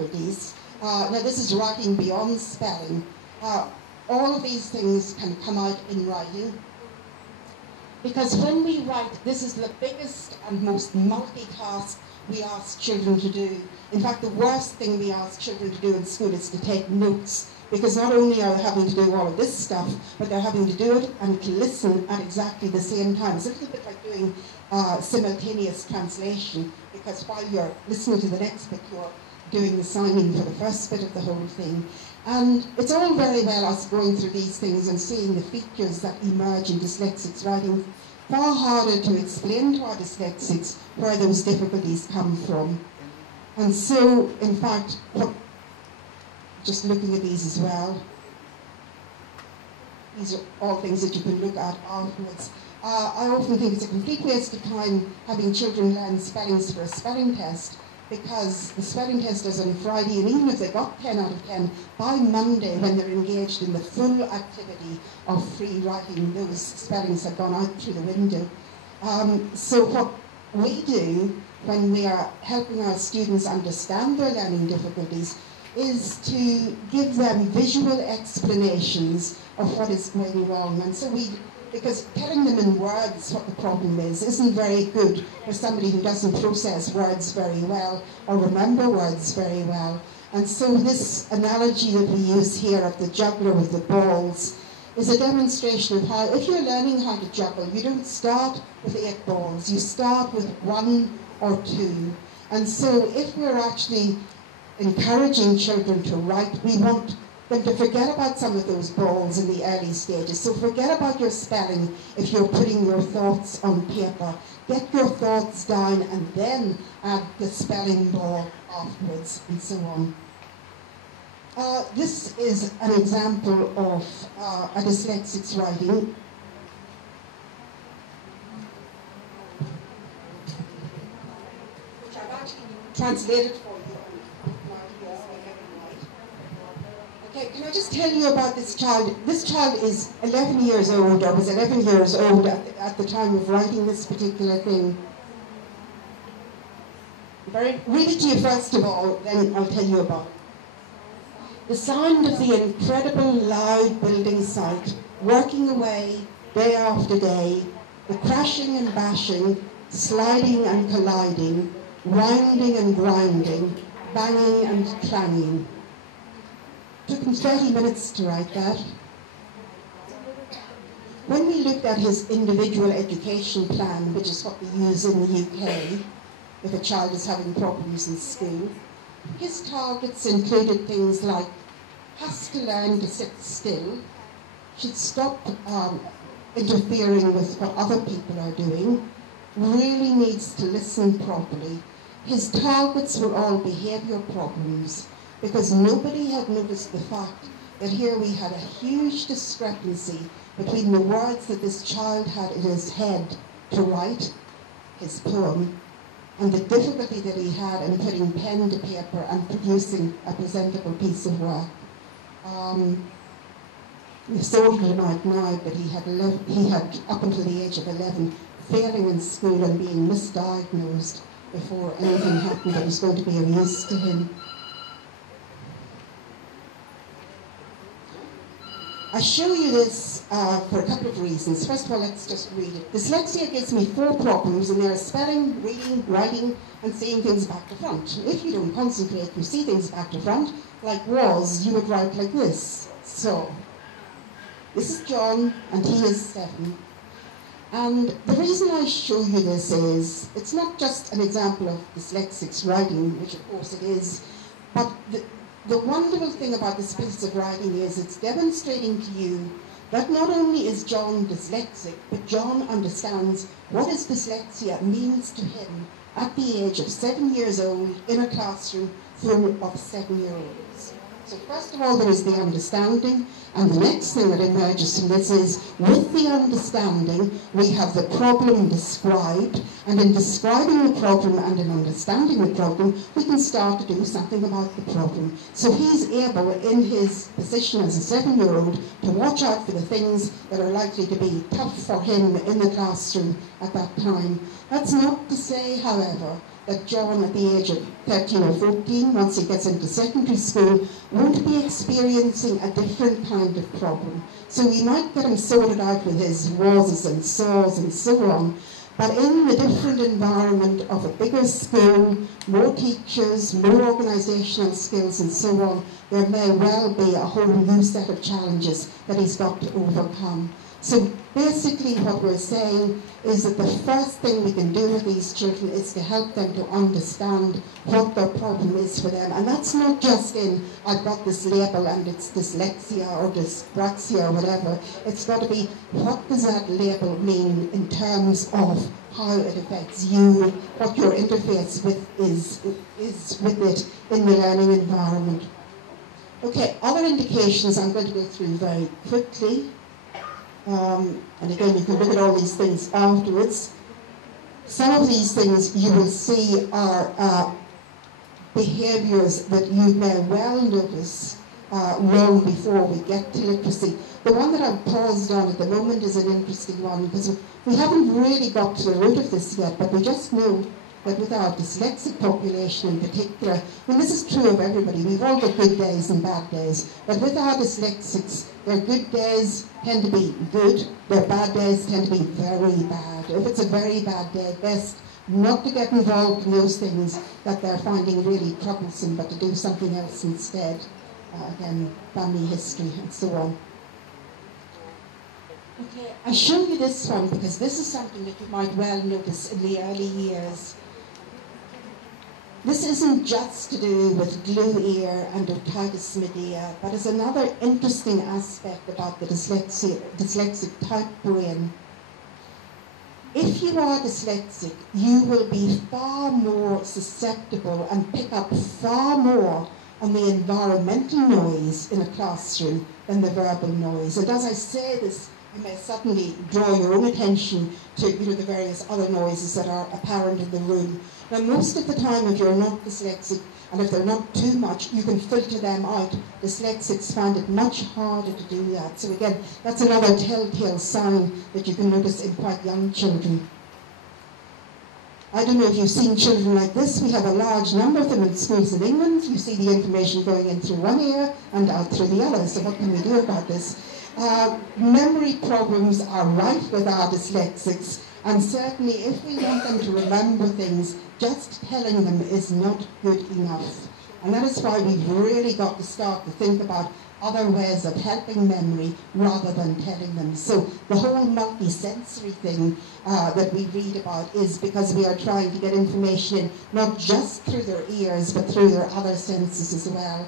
difficulties. Now this is writing beyond spelling. All of these things can come out in writing. Because when we write, this is the biggest and most multitask we ask children to do. In fact, the worst thing we ask children to do in school is to take notes, because not only are they having to do all of this stuff, but they're having to do it and to listen at exactly the same time. It's a little bit like doing simultaneous translation, because while you're listening to the next bit, you're doing the signing for the first bit of the whole thing. And it's all very well us going through these things and seeing the features that emerge in dyslexics writing. Far harder to explain to our dyslexics where those difficulties come from. And so, in fact, just looking at these as well, these are all things that you can look at afterwards. I often think it's a complete waste of time having children learn spellings for a spelling test, because the spelling test is on Friday, and even if they got 10 out of 10, by Monday, when they're engaged in the full activity of free writing, those spellings have gone out through the window. So what we do when we are helping our students understand their learning difficulties is to give them visual explanations of what is going wrong. And so because telling them in words what the problem is isn't very good for somebody who doesn't process words very well or remember words very well. And so this analogy that we use here of the juggler with the balls is a demonstration of how, if you're learning how to juggle, you don't start with 8 balls, you start with 1 or 2. And so if we're actually encouraging children to write, we want them to forget about some of those balls in the early stages. So forget about your spelling if you're putting your thoughts on paper. Get your thoughts down and then add the spelling ball afterwards, and so on. This is an example of a dyslexic's writing. Which I've actually translated for you. Okay, can I just tell you about this child? This child is 11 years old, or was 11 years old at the time of writing this particular thing. Read it to you first of all, then I'll tell you about it. The sound of the incredible loud building site, working away day after day, the crashing and bashing, sliding and colliding, winding and grinding, banging and clanging. Took him 30 minutes to write that. When we looked at his individual education plan, which is what we use in the UK if a child is having problems in school, his targets included things like has to learn to sit still, should stop interfering with what other people are doing, really needs to listen properly. His targets were all behaviour problems, because nobody had noticed the fact that here we had a huge discrepancy between the words that this child had in his head to write his poem and the difficulty that he had in putting pen to paper and producing a presentable piece of work. We've sorted him out now, but he had, up until the age of 11, failing in school and being misdiagnosed before anything happened that was going to be of use to him. I show you this for a couple of reasons. First of all, let's just read it. Dyslexia gives me 4 problems, and they are spelling, reading, writing, and seeing things back to front. If you don't concentrate, you see things back to front. Like was, you would write like this. So, this is John, and he is 7. And the reason I show you this is, it's not just an example of dyslexics writing, which of course it is, but the wonderful thing about this piece of writing is it's demonstrating to you that not only is John dyslexic, but John understands what his dyslexia means to him at the age of 7 years old in a classroom full of 7-year-olds. So first of all, there is the understanding, and the next thing that emerges from this is, with the understanding, we have the problem described, and in describing the problem and in understanding the problem, we can start to do something about the problem. So he's able, in his position as a 7-year-old, to watch out for the things that are likely to be tough for him in the classroom at that time. That's not to say, however, that John, at the age of 13 or 14, once he gets into secondary school, won't be experiencing a different kind of problem. So we might get him sorted out with his wazes and saws and so on, but in the different environment of a bigger school, more teachers, more organisational skills and so on, there may well be a whole new set of challenges that he's got to overcome. So basically what we're saying is that the first thing we can do with these children is to help them to understand what their problem is for them. And that's not just in, I've got this label and it's dyslexia or dyspraxia or whatever. It's got to be, what does that label mean in terms of how it affects you, what your interface with is with it in the learning environment. Okay, other indications I'm going to go through very quickly. And again, you can look at all these things afterwards. Some of these things you will see are behaviours that you may well notice long before we get to literacy. The one that I've paused on at the moment is an interesting one because we haven't really got to the root of this yet, but we just know that with our dyslexic population in particular, and this is true of everybody, we've all got good days and bad days, but with our dyslexics, their good days tend to be good, their bad days tend to be very bad. If it's a very bad day, best not to get involved in those things that they're finding really troublesome, but to do something else instead. Again, family history and so on. Okay, I show you this one because this is something that you might well notice in the early years. This isn't just to do with glue ear and otitis media, but is another interesting aspect about the dyslexic type brain. If you are dyslexic, you will be far more susceptible and pick up far more on the environmental noise in a classroom than the verbal noise. And as I say this, you may suddenly draw your own attention to the various other noises that are apparent in the room. Now, most of the time, if you're not dyslexic, and if they're not too much, you can filter them out. Dyslexics find it much harder to do that. So again, that's another telltale sign that you can notice in quite young children. I don't know if you've seen children like this. We have a large number of them in schools in England. You see the information going in through one ear and out through the other. So what can we do about this? Memory problems are rife with our dyslexics, and certainly if we want them to remember things, just telling them is not good enough. And that is why we've really got to start to think about other ways of helping memory rather than telling them. So the whole multi-sensory thing that we read about is because we are trying to get information in not just through their ears but through their other senses as well.